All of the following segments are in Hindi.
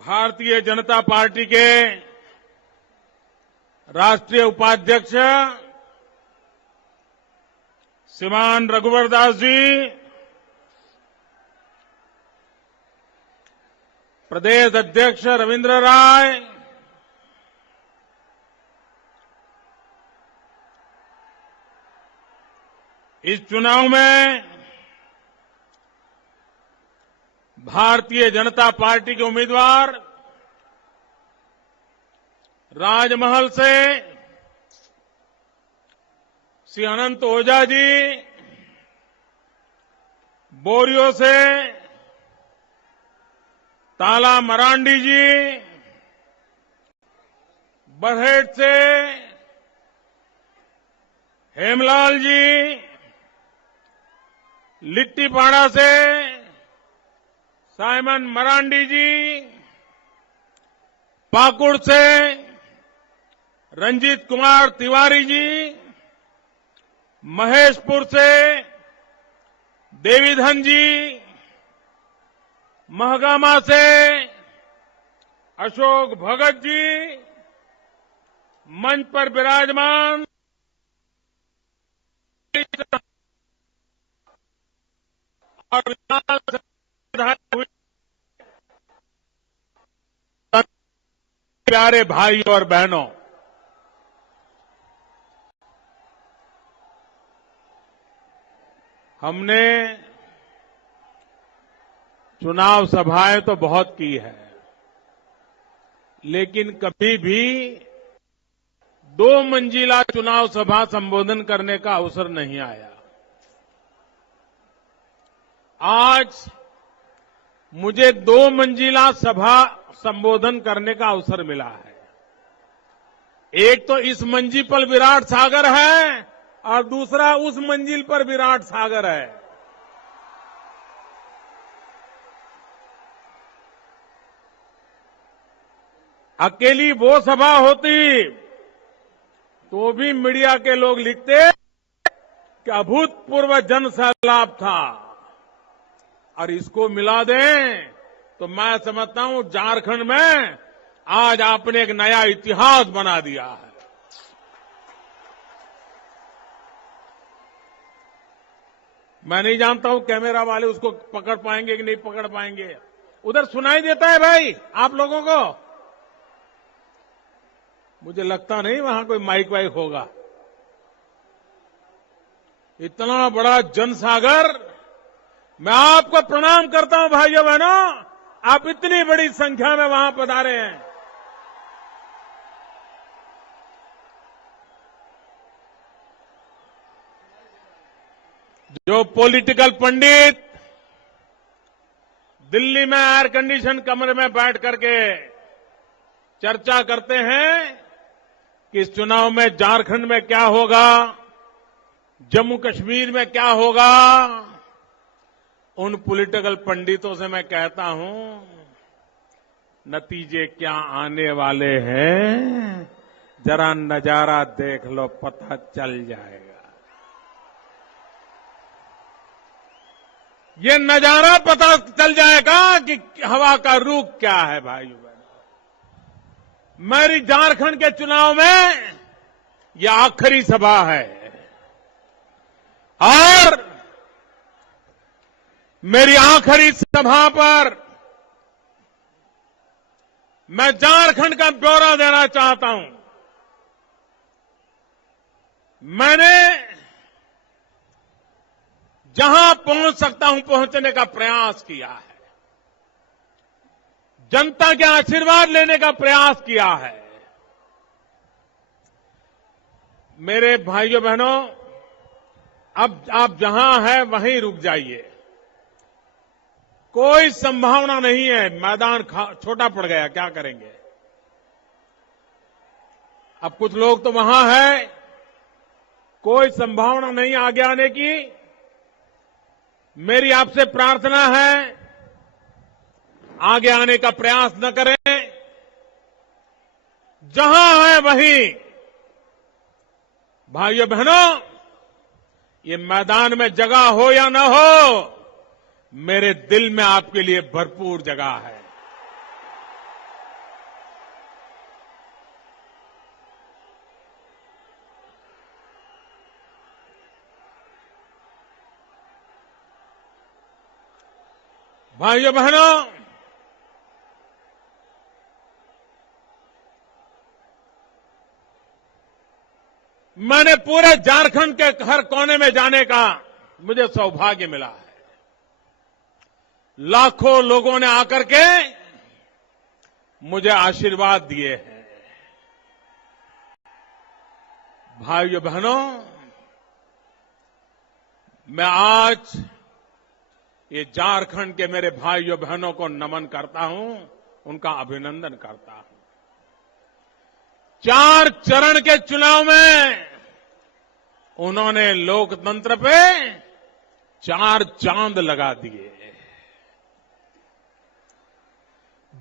भारतीय जनता पार्टी के राष्ट्रीय उपाध्यक्ष श्रीमान रघुवर दास जी, प्रदेश अध्यक्ष रविंद्र राय, इस चुनाव में भारतीय जनता पार्टी के उम्मीदवार राजमहल से श्री अनंत ओझा जी, बोरियो से ताला मरांडी जी, बरहेट से हेमलाल जी, लिट्टीपाड़ा से साइमन मरांडी जी, पाकुड़ से रंजीत कुमार तिवारी जी, महेशपुर से देवीधन जी, महगामा से अशोक भगत जी, मंच पर विराजमान और प्यारे भाई और बहनों, हमने चुनाव सभाएं तो बहुत की है, लेकिन कभी भी 2 मंजिला चुनाव सभा संबोधन करने का अवसर नहीं आया। आज मुझे 2 मंजिला सभा संबोधन करने का अवसर मिला है। एक तो इस मंजिल पर विराट सागर है और दूसरा उस मंजिल पर विराट सागर है। अकेली वो सभा होती तो भी मीडिया के लोग लिखते कि अभूतपूर्व जन सैलाब था, और इसको मिला दें तो मैं समझता हूं झारखंड में आज आपने एक नया इतिहास बना दिया है। मैं नहीं जानता हूं कैमरा वाले उसको पकड़ पाएंगे कि नहीं पकड़ पाएंगे। उधर सुनाई देता है भाई आप लोगों को? मुझे लगता नहीं वहां कोई माइक वाइक होगा। इतना बड़ा जनसागर, मैं आपको प्रणाम करता हूं भाइयों बहनों, आप इतनी बड़ी संख्या में वहां पधारे हैं। जो पॉलिटिकल पंडित दिल्ली में एयर कंडीशन कमरे में बैठ करके चर्चा करते हैं कि इस चुनाव में झारखंड में क्या होगा, जम्मू कश्मीर में क्या होगा, उन पॉलिटिकल पंडितों से मैं कहता हूं, नतीजे क्या आने वाले हैं जरा नजारा देख लो, पता चल जाएगा। ये नजारा पता चल जाएगा कि हवा का रुख क्या है। भाइयों बहनों, मेरी झारखंड के चुनाव में यह आखिरी सभा है और मेरी आखिरी सभा पर मैं झारखंड का ब्यौरा देना चाहता हूं। मैंने जहां पहुंच सकता हूं पहुंचने का प्रयास किया है, जनता के आशीर्वाद लेने का प्रयास किया है। मेरे भाइयों बहनों, अब आप जहां हैं वहीं रुक जाइए। कोई संभावना नहीं है, मैदान छोटा पड़ गया, क्या करेंगे। अब कुछ लोग तो वहां हैं, कोई संभावना नहीं आगे आने की। मेरी आपसे प्रार्थना है, आगे आने का प्रयास न करें, जहां है वहीं। भाइयों बहनों, ये मैदान में जगह हो या न हो, मेरे दिल में आपके लिए भरपूर जगह है। भाइयों बहनों, मैंने पूरे झारखंड के हर कोने में जाने का मुझे सौभाग्य मिला है। लाखों लोगों ने आकर के मुझे आशीर्वाद दिए हैं। भाइयों बहनों, मैं आज ये झारखंड के मेरे भाइयों बहनों को नमन करता हूं, उनका अभिनंदन करता हूं। 4 चरण के चुनाव में उन्होंने लोकतंत्र पे 4 चांद लगा दिए।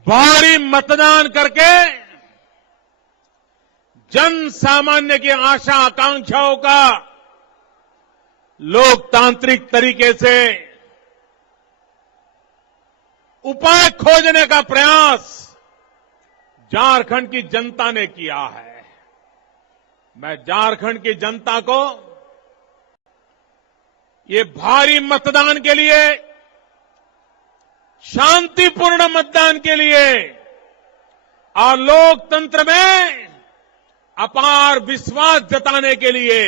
भारी मतदान करके जन सामान्य की आशा आकांक्षाओं का लोकतांत्रिक तरीके से उपाय खोजने का प्रयास झारखंड की जनता ने किया है। मैं झारखंड की जनता को ये भारी मतदान के लिए, शांतिपूर्ण मतदान के लिए और लोकतंत्र में अपार विश्वास जताने के लिए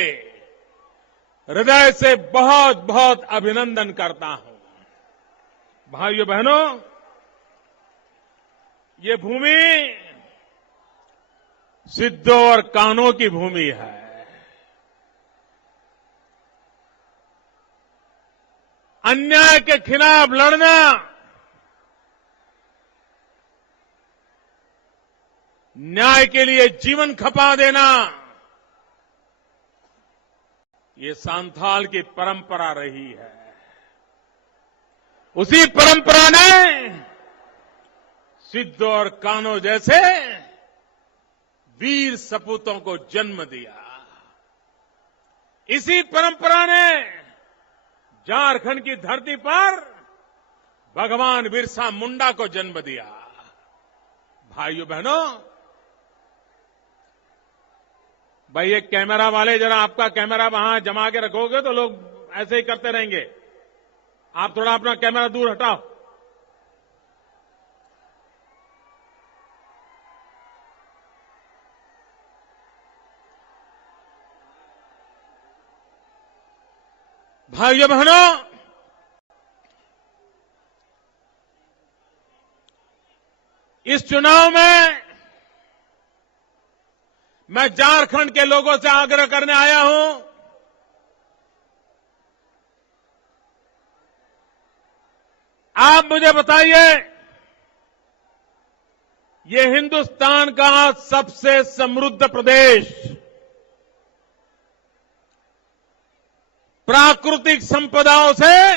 हृदय से बहुत बहुत अभिनंदन करता हूं। भाइयों बहनों, ये भूमि सिद्धों और कानों की भूमि है। अन्याय के खिलाफ लड़ना, न्याय के लिए जीवन खपा देना, ये सांथाल की परंपरा रही है। उसी परंपरा ने सिद्धों और कान्हों जैसे वीर सपूतों को जन्म दिया। इसी परंपरा ने झारखंड की धरती पर भगवान बिरसा मुंडा को जन्म दिया। भाइयों बहनों, भाई ये कैमरा वाले, जरा आपका कैमरा वहां जमा के रखोगे तो लोग ऐसे ही करते रहेंगे। आप थोड़ा अपना कैमरा दूर हटाओ। भाइयों बहनों, इस चुनाव में मैं झारखंड के लोगों से आग्रह करने आया हूं, आप मुझे बताइए, ये हिंदुस्तान का सबसे समृद्ध प्रदेश, प्राकृतिक संपदाओं से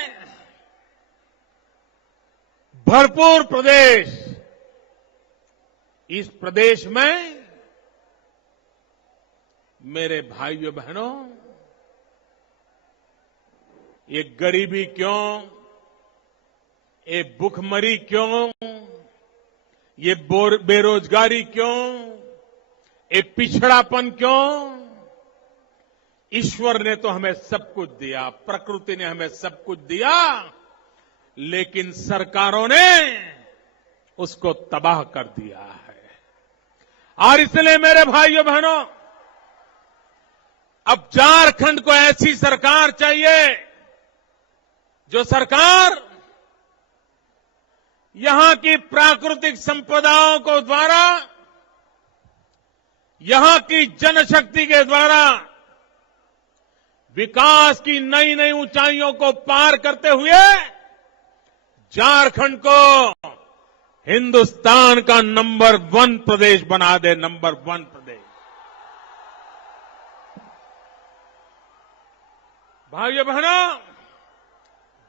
भरपूर प्रदेश, इस प्रदेश में मेरे भाइयों बहनों, ये गरीबी क्यों, ये भुखमरी क्यों, ये बेरोजगारी क्यों, ये पिछड़ापन क्यों? ईश्वर ने तो हमें सब कुछ दिया, प्रकृति ने हमें सब कुछ दिया, लेकिन सरकारों ने उसको तबाह कर दिया है। और इसलिए मेरे भाइयों बहनों, अब झारखंड को ऐसी सरकार चाहिए जो सरकार यहां की प्राकृतिक संपदाओं को द्वारा, यहां की जनशक्ति के द्वारा विकास की नई नई ऊंचाइयों को पार करते हुए झारखंड को हिंदुस्तान का नंबर 1 प्रदेश बना दे, नंबर 1 प्रदेश। भाइयों बहनों,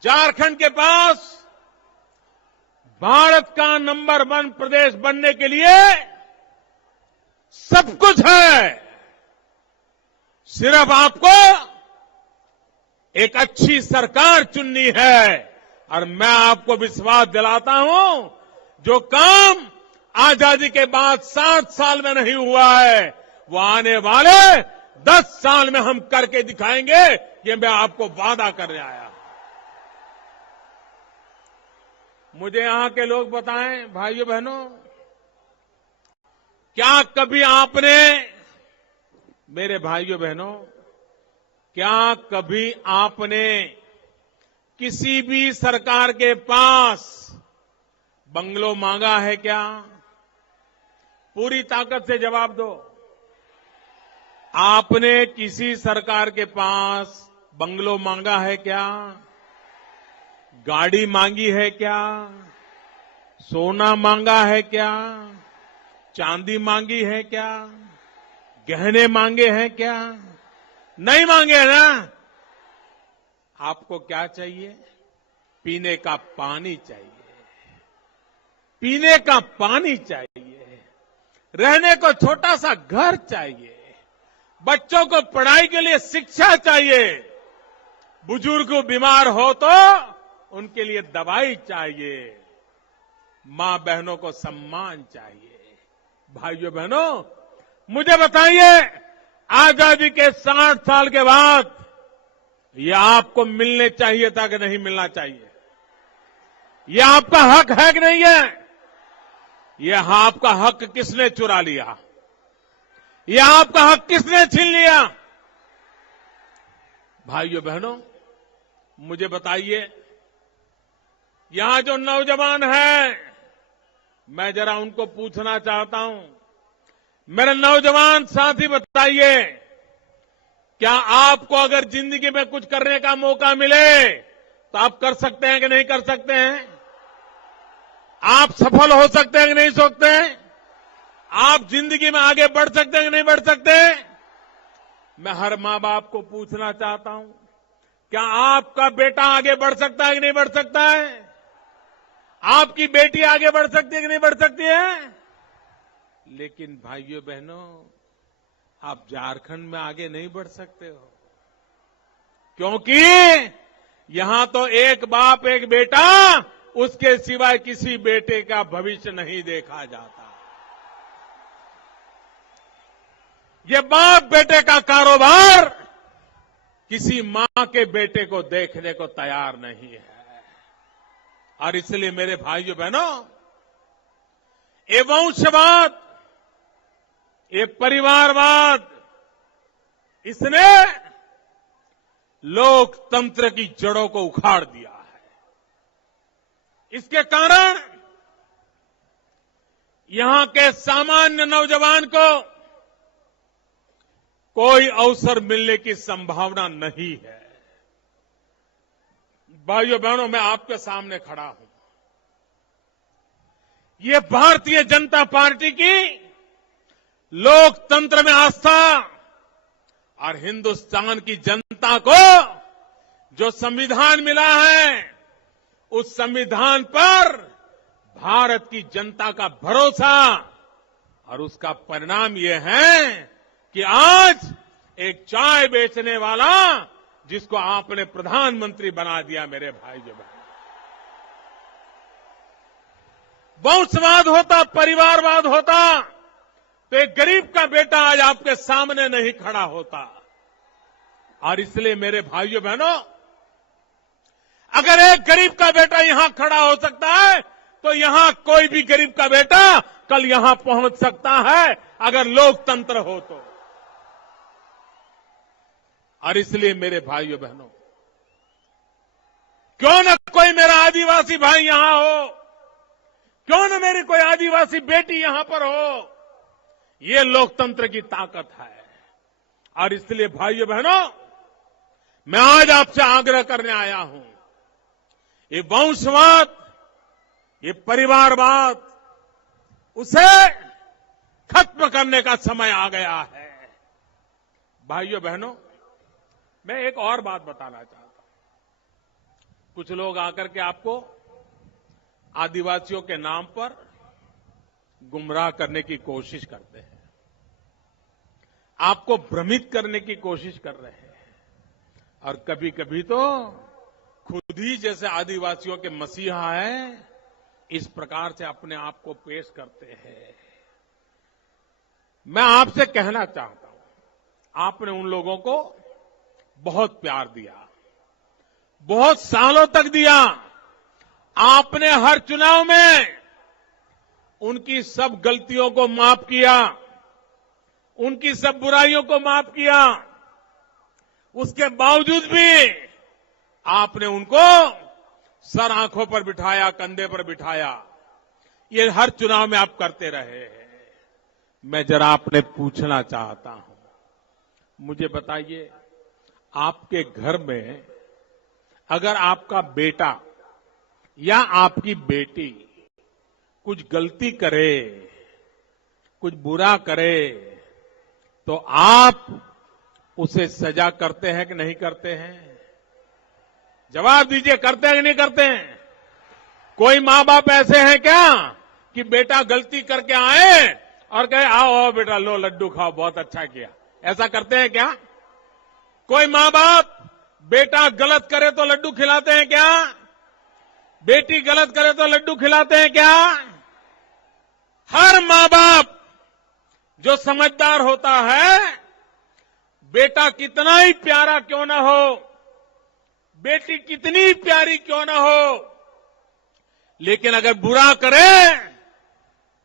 झारखंड के पास भारत का नंबर 1 प्रदेश बनने के लिए सब कुछ है। सिर्फ आपको एक अच्छी सरकार चुननी है। और मैं आपको विश्वास दिलाता हूं, जो काम आजादी के बाद 7 साल में नहीं हुआ है, वो आने वाले 10 साल में हम करके दिखाएंगे। ये मैं आपको वादा करने आया हूं। मुझे यहां के लोग बताएं, भाइयों बहनों, क्या कभी आपने, मेरे भाइयों बहनों, क्या कभी आपने किसी भी सरकार के पास बंगलो मांगा है क्या? पूरी ताकत से जवाब दो। आपने किसी सरकार के पास बंगलो मांगा है क्या? गाड़ी मांगी है क्या? सोना मांगा है क्या? चांदी मांगी है क्या? गहने मांगे हैं क्या? नहीं मांगे ना। आपको क्या चाहिए? पीने का पानी चाहिए, पीने का पानी चाहिए, रहने को छोटा सा घर चाहिए, बच्चों को पढ़ाई के लिए शिक्षा चाहिए, बुजुर्ग बीमार हो तो उनके लिए दवाई चाहिए, मां बहनों को सम्मान चाहिए। भाइयों बहनों, मुझे बताइए, आजादी के 60 साल के बाद ये आपको मिलने चाहिए था कि नहीं मिलना चाहिए? ये आपका हक है कि नहीं है? ये आपका हक किसने चुरा लिया? ये आपका हक किसने छीन लिया? भाइयों बहनों, मुझे बताइए, यहां जो नौजवान हैं, मैं जरा उनको पूछना चाहता हूं, मेरे नौजवान साथी बताइए, क्या आपको अगर जिंदगी में कुछ करने का मौका मिले तो आप कर सकते हैं कि नहीं कर सकते हैं? आप सफल हो सकते हैं कि नहीं सकते हैं? आप जिंदगी में आगे बढ़ सकते हैं कि नहीं बढ़ सकते? मैं हर मां बाप को पूछना चाहता हूं, क्या आपका बेटा आगे बढ़ सकता है कि नहीं बढ़ सकता है? आपकी बेटी आगे बढ़ सकती है कि नहीं बढ़ सकती है? लेकिन भाइयों बहनों, आप झारखंड में आगे नहीं बढ़ सकते हो, क्योंकि यहां तो एक बाप एक बेटा, उसके सिवाय किसी बेटे का भविष्य नहीं देखा जाता। ये बाप बेटे का कारोबार किसी मां के बेटे को देखने को तैयार नहीं है। और इसलिए मेरे भाइयों बहनों, ये वंशवाद, ये परिवारवाद, इसने लोकतंत्र की जड़ों को उखाड़ दिया है। इसके कारण यहां के सामान्य नौजवान को कोई अवसर मिलने की संभावना नहीं है। भाइयों बहनों, मैं आपके सामने खड़ा हूं। ये भारतीय जनता पार्टी की लोकतंत्र में आस्था और हिंदुस्तान की जनता को जो संविधान मिला है, उस संविधान पर भारत की जनता का भरोसा, और उसका परिणाम ये है कि आज एक चाय बेचने वाला, जिसको आपने प्रधानमंत्री बना दिया, मेरे भाइयों बहनों, वंशवाद होता, परिवारवाद होता तो एक गरीब का बेटा आज आपके सामने नहीं खड़ा होता। और इसलिए मेरे भाइयों बहनों, अगर एक गरीब का बेटा यहां खड़ा हो सकता है तो यहां कोई भी गरीब का बेटा कल यहां पहुंच सकता है, अगर लोकतंत्र हो तो। और इसलिए मेरे भाइयों बहनों, क्यों न कोई मेरा आदिवासी भाई यहां हो, क्यों न मेरी कोई आदिवासी बेटी यहां पर हो, ये लोकतंत्र की ताकत है। और इसलिए भाइयों बहनों, मैं आज आपसे आग्रह करने आया हूं, ये वंशवाद, ये परिवारवाद, उसे खत्म करने का समय आ गया है। भाइयों बहनों, मैं एक और बात बताना चाहता हूं। कुछ लोग आकर के आपको आदिवासियों के नाम पर गुमराह करने की कोशिश करते हैं, आपको भ्रमित करने की कोशिश कर रहे हैं, और कभी कभी तो खुद ही जैसे आदिवासियों के मसीहा हैं, इस प्रकार से अपने आप को पेश करते हैं। मैं आपसे कहना चाहता हूं, आपने उन लोगों को बहुत प्यार दिया, बहुत सालों तक दिया, आपने हर चुनाव में उनकी सब गलतियों को माफ किया, उनकी सब बुराइयों को माफ किया। उसके बावजूद भी आपने उनको सर आंखों पर बिठाया, कंधे पर बिठाया। ये हर चुनाव में आप करते रहे हैं। मैं जरा आपने पूछना चाहता हूं, मुझे बताइए, आपके घर में अगर आपका बेटा या आपकी बेटी कुछ गलती करे, कुछ बुरा करे, तो आप उसे सजा करते हैं कि नहीं करते हैं? जवाब दीजिए, करते हैं कि नहीं करते हैं? कोई मां बाप ऐसे हैं क्या कि बेटा गलती करके आए और कहे आओ आओ बेटा लो लड्डू खाओ, बहुत अच्छा किया? ऐसा करते हैं क्या? कोई मां बाप बेटा गलत करे तो लड्डू खिलाते हैं क्या? बेटी गलत करे तो लड्डू खिलाते हैं क्या? हर मां बाप जो समझदार होता है, बेटा कितना ही प्यारा क्यों ना हो, बेटी कितनी प्यारी क्यों ना हो, लेकिन अगर बुरा करे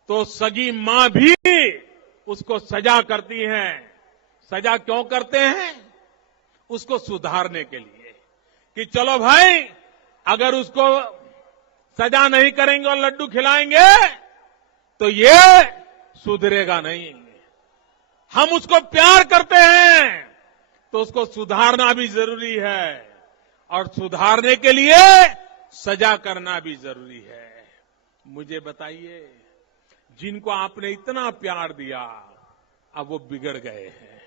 तो सगी मां भी उसको सजा करती है। सजा क्यों करते हैं? उसको सुधारने के लिए कि चलो भाई, अगर उसको सजा नहीं करेंगे और लड्डू खिलाएंगे तो ये सुधरेगा नहीं। हम उसको प्यार करते हैं तो उसको सुधारना भी जरूरी है, और सुधारने के लिए सजा करना भी जरूरी है। मुझे बताइए, जिनको आपने इतना प्यार दिया अब वो बिगड़ गए हैं,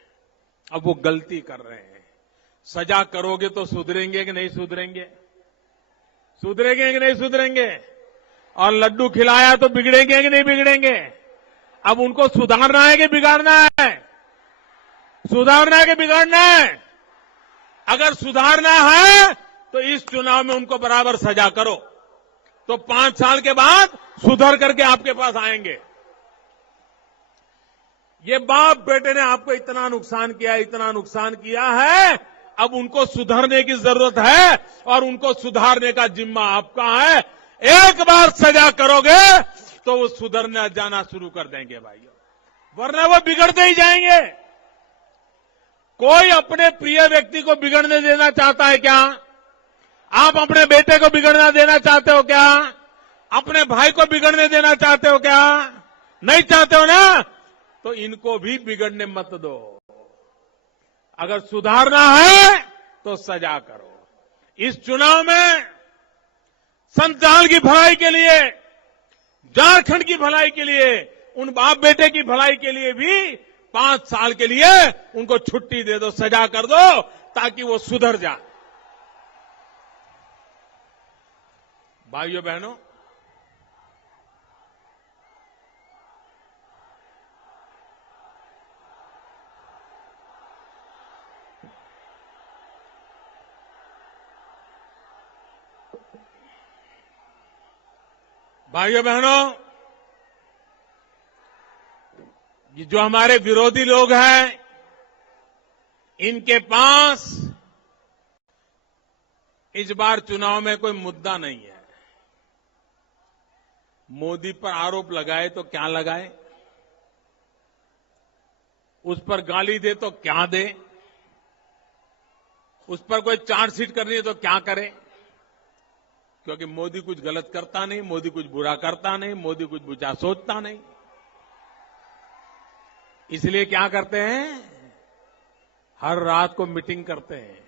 अब वो गलती कर रहे हैं। सजा करोगे तो सुधरेंगे कि नहीं सुधरेंगे? सुधरेंगे कि नहीं सुधरेंगे? और लड्डू खिलाया तो बिगड़ेंगे कि नहीं बिगड़ेंगे? अब उनको सुधारना है कि बिगाड़ना है? सुधारना है कि बिगाड़ना है? अगर सुधारना है तो इस चुनाव में उनको बराबर सजा करो, तो 5 साल के बाद सुधर करके आपके पास आएंगे। ये बाप बेटे ने आपको इतना नुकसान किया, इतना नुकसान किया है, अब उनको सुधरने की जरूरत है और उनको सुधारने का जिम्मा आपका है। एक बार सजा करोगे तो वो सुधरने जाना शुरू कर देंगे भाइयों, वरना वो बिगड़ते ही जाएंगे। कोई अपने प्रिय व्यक्ति को बिगड़ने देना चाहता है क्या? आप अपने बेटे को बिगड़ना देना चाहते हो क्या? अपने भाई को बिगड़ने देना चाहते हो क्या? नहीं चाहते हो ना? तो इनको भी बिगड़ने मत दो। अगर सुधारना है तो सजा करो। इस चुनाव में संताल की भलाई के लिए, झारखंड की भलाई के लिए, उन बाप बेटे की भलाई के लिए भी 5 साल के लिए उनको छुट्टी दे दो, सजा कर दो, ताकि वो सुधर जाए। भाइयों बहनों, भाइयों बहनों, ये जो हमारे विरोधी लोग हैं, इनके पास इस बार चुनाव में कोई मुद्दा नहीं है। मोदी पर आरोप लगाए तो क्या लगाए, उस पर गाली दे तो क्या दे, उस पर कोई चार्जशीट करनी है तो क्या करे, क्योंकि मोदी कुछ गलत करता नहीं, मोदी कुछ बुरा करता नहीं, मोदी कुछ बुरा सोचता नहीं। इसलिए क्या करते हैं, हर रात को मीटिंग करते हैं।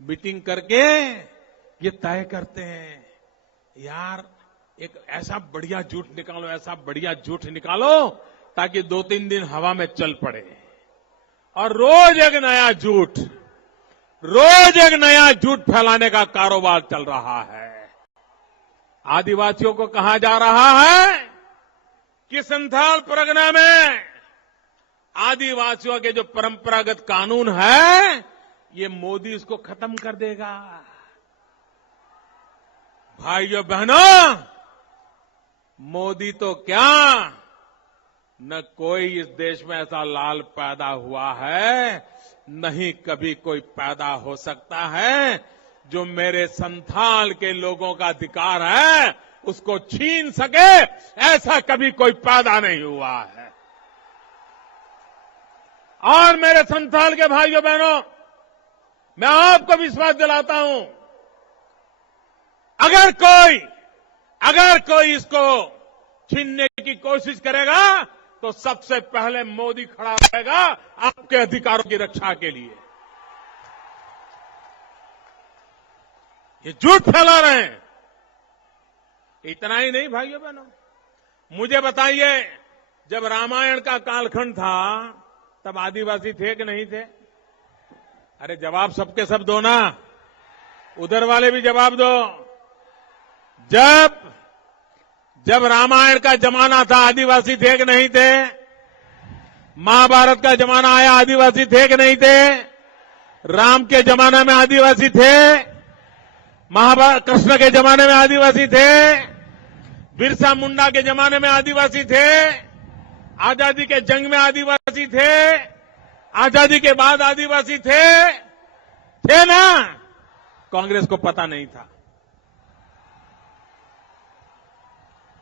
मीटिंग करके ये तय करते हैं, यार एक ऐसा बढ़िया झूठ निकालो, ऐसा बढ़िया झूठ निकालो ताकि 2-3 दिन हवा में चल पड़े, और रोज एक नया झूठ, रोज एक नया झूठ फैलाने का कारोबार चल रहा है। आदिवासियों को कहा जा रहा है कि संथाल परगना में आदिवासियों के जो परंपरागत कानून है, ये मोदी इसको खत्म कर देगा। भाइयों बहनों, मोदी तो क्या, न कोई इस देश में ऐसा लाल पैदा हुआ है, नहीं कभी कोई पैदा हो सकता है जो मेरे संथाल के लोगों का अधिकार है उसको छीन सके, ऐसा कभी कोई पैदा नहीं हुआ है। और मेरे संथाल के भाइयों बहनों, मैं आपको विश्वास दिलाता हूं, अगर कोई इसको छीनने की कोशिश करेगा तो सबसे पहले मोदी खड़ा रहेगा आपके अधिकारों की रक्षा के लिए। ये झूठ फैला रहे हैं। इतना ही नहीं भाइयों बहनों, मुझे बताइए, जब रामायण का कालखंड था तब आदिवासी थे कि नहीं थे? अरे जवाब सबके सब दो ना, उधर वाले भी जवाब दो। जब रामायण का जमाना था आदिवासी थे कि नहीं थे? महाभारत का जमाना आया आदिवासी थे कि नहीं थे? राम के जमाने में आदिवासी थे? महाभारत कृष्ण के जमाने में आदिवासी थे? बिरसा मुंडा के जमाने में आदिवासी थे? आजादी के जंग में आदिवासी थे? आजादी के बाद आदिवासी थे ना? कांग्रेस को पता नहीं था।